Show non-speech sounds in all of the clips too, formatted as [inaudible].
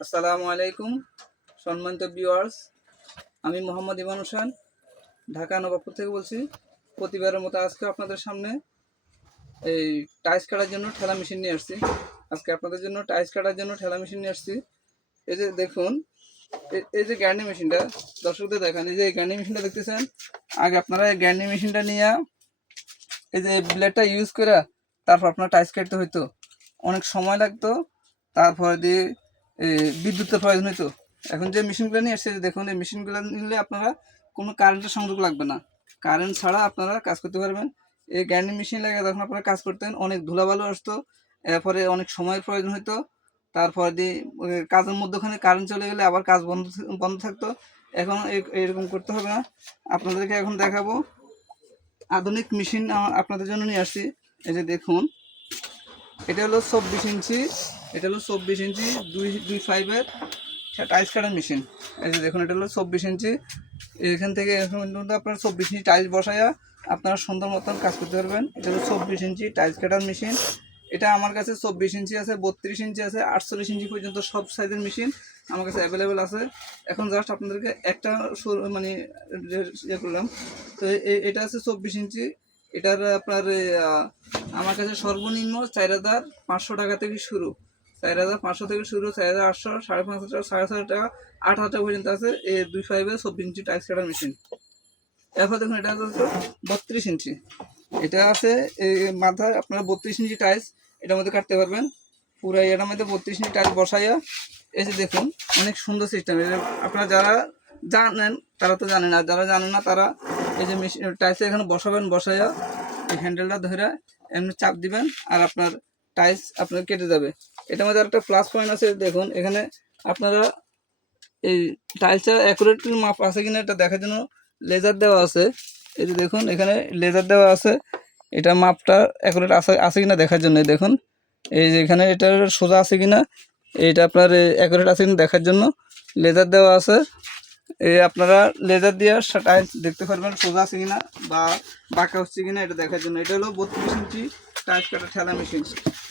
আসসালামু আলাইকুম, সম্মানিত ভিউয়ার্স আমি মোহাম্মদ ইমান হোসেন, ঢাকা নবাবপুর থেকে বলছি। প্রতিবারের মতো আজকে আপনাদের সামনে এই টাইস কাটার জন্য ঠেলা মেশিন নিয়ে আসছি। আজকে আপনাদের জন্য টাইস কাটার জন্য ঠেলা মেশিন নিয়ে আসছি। এই যে দেখুন এই যে গ্যান্ডি মেশিনটা, দর্শকদের দেখান, এই যে গ্যান্ডি মেশিনটা দেখতেছেন? আগে আপনারা এই গ্যান্ডি মেশিনটা নিয়ে এই যে ব্লেডটা ইউজ করে তারপর আপনার টাইস কাটতে হইতো। অনেক সময় লাগতো, তারপরে দিয়ে বিদ্যুতের প্রয়োজন হইতো এখন যে মেশিনগুলো নিয়ে এসেছে, দেখুন, এই মেশিনগুলো নিলে আপনারা কোনো কারেন্টের সংযোগ লাগবে না। কারেন্ট ছাড়া আপনারা কাজ করতে পারবেন। এই গ্যান্ডি মেশিন লাগে তখন আপনারা কাজ করতেন, অনেক ধুলাবালু আসতো, এরপরে অনেক সময়ের প্রয়োজন হতো তারপর দিয়ে কাজের মধ্যখানে কারেন্ট চলে গেলে আবার কাজ বন্ধ বন্ধ থাকতো। এখন এরকম করতে হবে না। আপনাদেরকে এখন দেখাবো। আধুনিক মেশিন আপনাদের জন্য নিয়ে আসছি। এই যে দেখুন, এটা হলো চব্বিশ ইঞ্চি এটা হলো চব্বিশ ইঞ্চি, দুই দুই ফাইভের টাইলস কাটার মেশিন এই যে দেখুন, এটা হলো চব্বিশ ইঞ্চি। এখান থেকে এখান চব্বিশ ইঞ্চি টাইলস বসায়া আপনারা সুন্দর মতন কাজ করতে পারবেন। এটা হলো চব্বিশ ইঞ্চি টাইলস কাটার মেশিন এটা আমার কাছে চব্বিশ ইঞ্চি আছে, বত্রিশ ইঞ্চি আছে, আটচল্লিশ ইঞ্চি পর্যন্ত সব সাইজের মেশিন আমার কাছে অ্যাভেলেবেল আছে। এখন জাস্ট আপনাদেরকে একটা মানে ইয়ে করলাম। তো এটা আছে চব্বিশ ইঞ্চি। এটার আপনার আমার কাছে সর্বনিম্ন হাজার পাঁচশো টাকা থেকে শুরু। চার হাজার পাঁচশো থেকে শুরু চার হাজার আটশো, সাড়ে পাঁচ হাজার, সাড়ে ছয় হাজার টাকা, আট হাজার টাকা পর্যন্ত আছে এই দুই ফাইভে চব্বিশ ইঞ্চি টাইস কাটার মেশিন এরপর দেখুন, এটা হচ্ছে বত্রিশ ইঞ্চি। এটা আছে এই মাথায় আপনারা বত্রিশ ইঞ্চি টাইস এটার মধ্যে কাটতে পারবেন। পুরো এটার মধ্যে বত্রিশ ইঞ্চি টাইস বসাইয়া এসে দেখুন, অনেক সুন্দর সিস্টেম আপনারা যারা জানেন, তারা তো জানেন আর যারা জানেন না, তারা এই যে মেশিন টাইসে এখানে বসাবেন, বসাইয়া এই হ্যান্ডেলটা ধরে এমনি চাপ দিবেন, আর আপনার টাইস আপনার কেটে যাবে। এটার মধ্যে একটা প্লাস পয়েন্ট আছে, দেখুন, এখানে আপনারা এই টাইলসটা অ্যাকুরেট মাপ আছে কিনা এটা দেখার জন্য লেজার দেওয়া আছে। এই যে দেখুন, এখানে লেজার দেওয়া আছে। এটা মাপটা অ্যাকুরেট আছে আছে কিনা দেখার জন্য দেখুন। এই যে এখানে এটা সোজা আছে কিনা, এটা আপনার অ্যাকুরেট আছে কিনা দেখার জন্য লেজার দেওয়া আছে। এই আপনারা লেজার দিয়ে টাইলস দেখতে পারবেন, সোজা আছে কিনা বা বাঁকা হচ্ছে কিনা এটা দেখার জন্য। এটা হলো বত্রিশ ইঞ্চি টাইলস কাটা ঠেলা মেশিন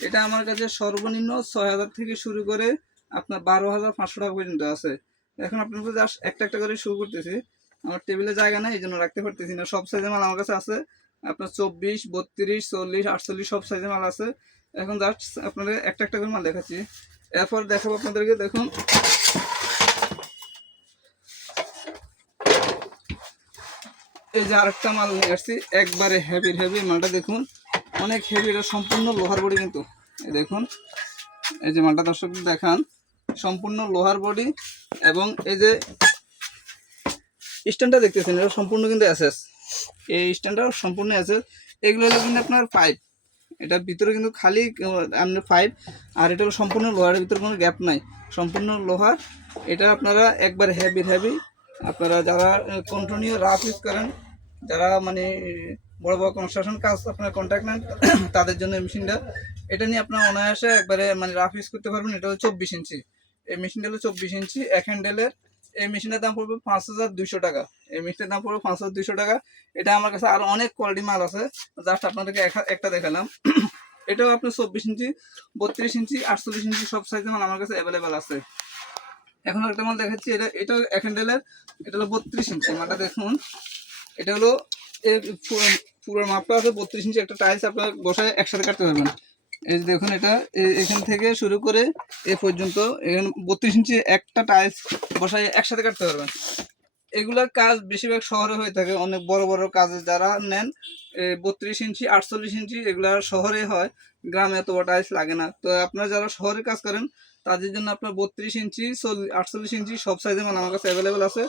এটা আমার কাছে সর্বনিম্ন ছয় হাজার থেকে শুরু করে আপনার বারো হাজার পাঁচশো টাকা পর্যন্ত আছে। এখন আপনাদের জাস্ট একটা একটা করে শুরু করতেছি। আমার টেবিলে জায়গা নেই এই জন্য রাখতে পারতেছি না। সব সাইজের মাল আমার কাছে আছে। আপনার চব্বিশ, বত্রিশ, চল্লিশ, আটচল্লিশ সব সাইজের মাল আছে। এখন জাস্ট আপনাদের একটা একটা করে মাল দেখাচ্ছি। এরপর দেখাবো আপনাদেরকে, দেখুন। এই যে আরেকটা মাল নিয়ে আসছি। একবারে হেভি হেভি মালটা দেখুন। অনেক হেভি এটা সম্পূর্ণ লোহার বডি কিন্তু। দেখুন, এই যে মালটা দর্শক দেখান, সম্পূর্ণ লোহার বডি এবং এই যে স্ট্যান্ডটা দেখতেছেন, এটা সম্পূর্ণ কিন্তু অ্যাসেস এই স্ট্যান্ডটা সম্পূর্ণ অ্যাসেস এগুলো হলো কিন্তু আপনার পাইপ এটার ভিতরে কিন্তু খালি আপনার পাইপ আর এটা সম্পূর্ণ লোহার ভিতরে কোনো গ্যাপ নাই। সম্পূর্ণ লোহার। এটা আপনারা একবার হেভি হেভি আপনারা যারা কন্টিনিউ রাফ ইউজ করেন, যারা মানে বড় বড় কনস্ট্রাকশন কাজ আপনার কন্ট্যাক্ট নেন, [coughs] তাদের জন্য এই মেশিনটা এটা নিয়ে আপনার অনায়াসে একবারে মানে রাফ ইউজ করতে পারবেন, এটা হলো চব্বিশ ইঞ্চি। এই মেশিনটা হলো চব্বিশ ইঞ্চি, এক হ্যান্ডেলের এই মেশিনের দাম পড়বে পাঁচ হাজার দুইশো টাকা। এই মেশিনের দাম পড়বে পাঁচ হাজার দুইশো টাকা। এটা আমার কাছে আরও অনেক কোয়ালিটি মাল আছে। জাস্ট আপনাদেরকে এক- একটা দেখালাম। [coughs] এটাও আপনার চব্বিশ ইঞ্চি, বত্রিশ ইঞ্চি, আটচল্লিশ ইঞ্চি সব সাইজের মাল আমার কাছে অ্যাভেলেবেল আছে। এখন একটা মাল দেখাচ্ছি, এটা এটাও এক হ্যান্ডেলের এটা হলো বত্রিশ ইঞ্চি। মালটা দেখুন। এটা হলো পুরো- মাপটা আছে বত্রিশ ইঞ্চি একটা টাইলস আপনার বসায় একসাথে কাটতে পারবেন। এই দেখুন এটা এখান থেকে শুরু করে এ পর্যন্ত এখানে বত্রিশ ইঞ্চি একটা টাইলস বসায় একসাথে কাটতে পারবেন। এগুলা কাজ বেশিরভাগ শহরে হয়ে থাকে, অনেক বড় বড় কাজে যারা নেন বত্রিশ ইঞ্চি, আটচল্লিশ ইঞ্চি এগুলা শহরে হয়, গ্রামে এত বড় টাইলস লাগে না। তো আপনারা যারা শহরে কাজ করেন, তাদের জন্য আপনার বত্রিশ ইঞ্চি চল্লিশ আটচল্লিশ ইঞ্চি সব সাইজের মাল আমার কাছে অ্যাভেলেবেল আছে।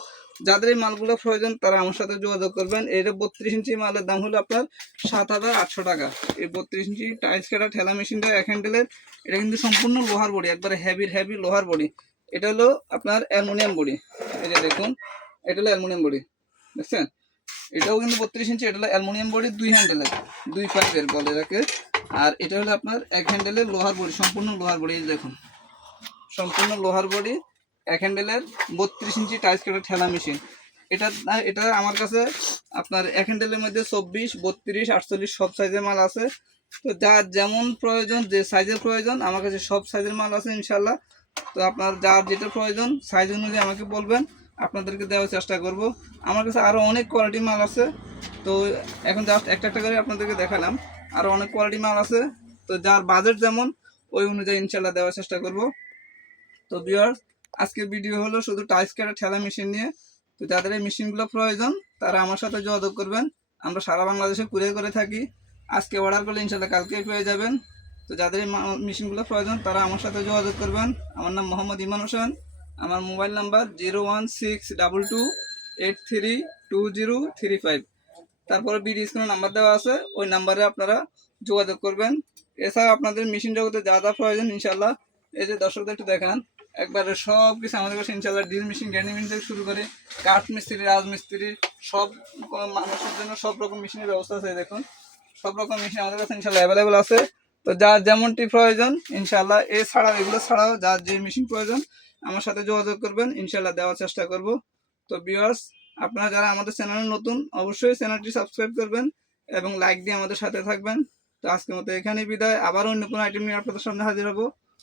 যাদের এই মালগুলো প্রয়োজন, তারা আমার সাথে যোগাযোগ করবেন। এটা বত্রিশ ইঞ্চি মালের দাম হলো আপনার সাত হাজার আটশো টাকা। এই বত্রিশ ইঞ্চি টাইলস কাটা ঠেলা মেশিনটা এক হ্যান্ডেলের, এটা কিন্তু সম্পূর্ণ লোহার বডি, একবারে হেভি হেভি লোহার বডি। এটা হলো আপনার অ্যালুমিনিয়াম বডি। এই যে দেখুন, এটা হলো অ্যালুমিনিয়াম বডি, দেখছেন? এটাও কিন্তু বত্রিশ ইঞ্চি, এটা হলো অ্যালুমিনিয়াম বডি দুই হ্যান্ডেলের, দুই পাইপের বলে এটাকে। আর এটা হলো আপনার এক হ্যান্ডেলের লোহার বডি, সম্পূর্ণ লোহার বডি দেখুন। সম্পূর্ণ লোহার বডি এক হ্যান্ডেলের বত্রিশ ইঞ্চি টাইস কাটা ঠেলা মেশিন এটা এটা আমার কাছে আপনার এক হ্যান্ডেলের মধ্যে চব্বিশ, বত্রিশ, আটচল্লিশ সব সাইজের মাল আছে। তো যার যেমন প্রয়োজন, যে সাইজের প্রয়োজন, আমার কাছে সব সাইজের মাল আছে ইনশাল্লাহ তো আপনার যার যেটা প্রয়োজন সাইজ অনুযায়ী আমাকে বলবেন, আপনাদেরকে দেওয়ার চেষ্টা করব। আমার কাছে আরও অনেক কোয়ালিটি মাল আছে। তো এখন জাস্ট একটা একটা করে আপনাদেরকে দেখালাম। আরও অনেক কোয়ালিটি মাল আছে। তো যার বাজেট যেমন, ওই অনুযায়ী ইনশাল্লাহ দেওয়ার চেষ্টা করব। তো বিয়ার আজকের ভিডিও হলো শুধু টাইস কাটা ঠেলা মেশিন নিয়ে। তো যাদের এই মেশিনগুলো প্রয়োজন, তারা আমার সাথে যোগাযোগ করবেন। আমরা সারা বাংলাদেশে কুরিয়ার করে থাকি। আজকে অর্ডার করলে ইনশাল্লাহ কালকেই পেয়ে যাবেন। তো যাদের এই মেশিনগুলো প্রয়োজন, তারা আমার সাথে যোগাযোগ করবেন। আমার নাম মোহাম্মদ ইমান হোসেন। আমার mobile number zero one six double two eight three two zero three five তারপরে বিডি স্ক্রিনে নাম্বার দেওয়া আছে। ওই নাম্বারে আপনারা যোগাযোগ করবেন। এছাড়া আপনাদের মেশিন জগতে যা যা প্রয়োজন ইনশাল্লাহ এই যে দর্শকদের একটু দেখান। একবারে সব কিছু আমাদের কাছে ইনশাল্লাহ ডিল মেশিন গ্যান্ডি মেশিন থেকে শুরু করে কাঠ মিস্ত্রি রাজমিস্ত্রি সব মানুষের জন্য সব রকম মেশিনের ব্যবস্থা আছে, দেখুন। সব রকম মেশিন আমাদের কাছে ইনশাল্লাহ অ্যাভেলেবেল আছে। তো যার যেমনটি প্রয়োজন ইনশাল্লাহ এছাড়াও, এগুলো ছাড়াও যার যে মেশিন প্রয়োজন, আমার সাথে যোগাযোগ করবেন ইনশাল্লাহ দেওয়ার চেষ্টা করব। তো ভিউয়ার্স আপনারা যারা আমাদের চ্যানেলে নতুন, অবশ্যই চ্যানেলটি সাবস্ক্রাইব করবেন এবং লাইক দিয়ে আমাদের সাথে থাকবেন। তো আজকের মতো এখানেই বিদায়। আবার অন্য কোনো আইটেম নিয়ে আপনাদের সামনে হাজির হব।